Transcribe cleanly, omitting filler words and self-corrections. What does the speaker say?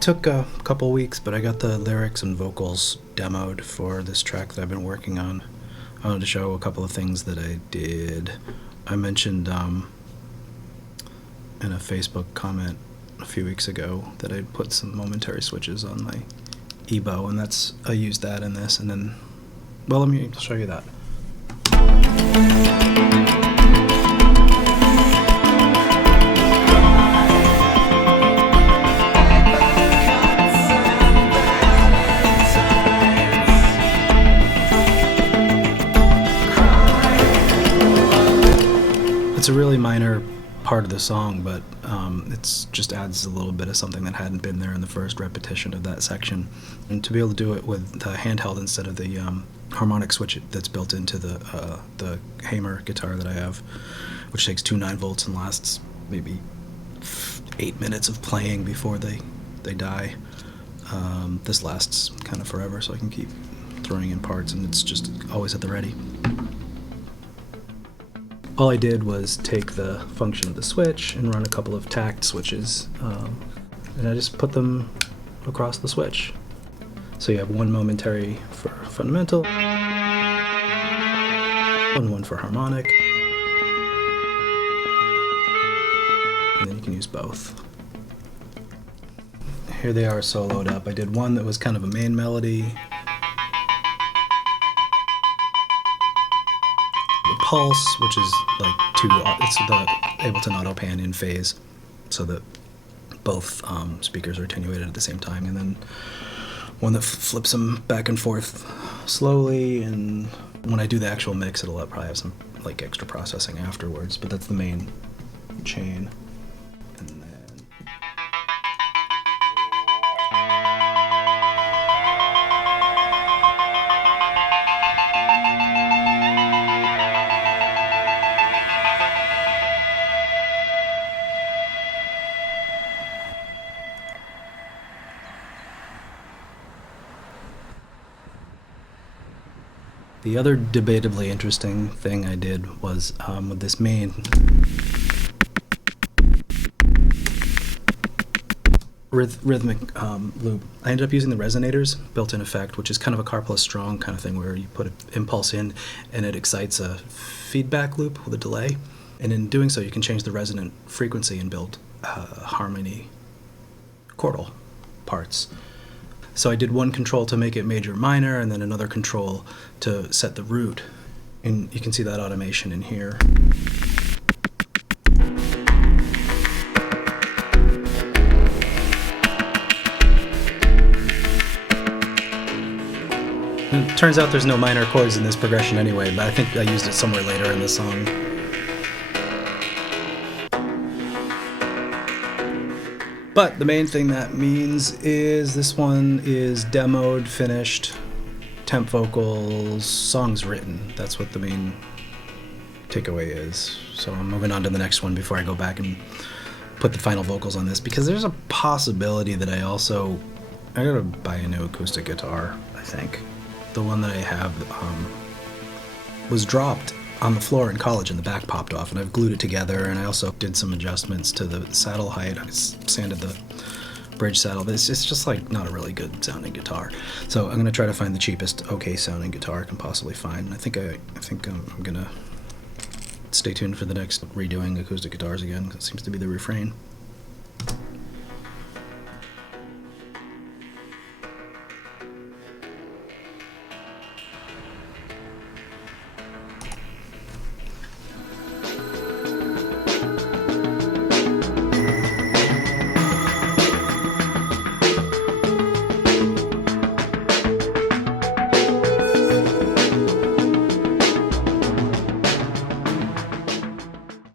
It took a couple weeks, but I got the lyrics and vocals demoed for this track that I've been working on. I wanted to show a couple of things that I did. I mentioned in a Facebook comment a few weeks ago that I'd put some momentary switches on my eBow, and I used that in this, and then, well, let me show you that. It's a really minor part of the song, but it just adds a little bit of something that hadn't been there in the first repetition of that section. And to be able to do it with the handheld instead of the harmonic switch that's built into the Hamer guitar that I have, which takes 2 9-volts and lasts maybe 8 minutes of playing before they die. This lasts kind of forever, so I can keep throwing in parts, and it's just always at the ready. All I did was take the function of the switch and run a couple of tact switches, and I just put them across the switch. So you have one momentary for fundamental, and one for harmonic, and then you can use both. Here they are soloed up. I did one that was kind of a main melody, pulse, which is like it's the Ableton Auto Pan in phase, so that both speakers are attenuated at the same time, and then one that flips them back and forth slowly. And when I do the actual mix, it'll probably have some like extra processing afterwards, but that's the main chain. And then the other debatably interesting thing I did was with this main rhythmic loop. I ended up using the resonators built-in effect, which is kind of a car plus strong kind of thing, where you put an impulse in and it excites a feedback loop with a delay. And in doing so, you can change the resonant frequency and build harmony chordal parts. So I did one control to make it major minor, and then another control to set the root. And you can see that automation in here. And it turns out there's no minor chords in this progression anyway, but I think I used it somewhere later in the song. But the main thing that means is this one is demoed, finished, temp vocals, songs written. That's what the main takeaway is. So I'm moving on to the next one before I go back and put the final vocals on this, because there's a possibility that I gotta buy a new acoustic guitar, I think. The one that I have was dropped on the floor in college, and the back popped off, and I've glued it together, and I also did some adjustments to the saddle height. I sanded the bridge saddle. It's just like not a really good sounding guitar. So I'm gonna try to find the cheapest okay sounding guitar I can possibly find. And I think I'm gonna stay tuned for the next redoing acoustic guitars again, 'cause it seems to be the refrain.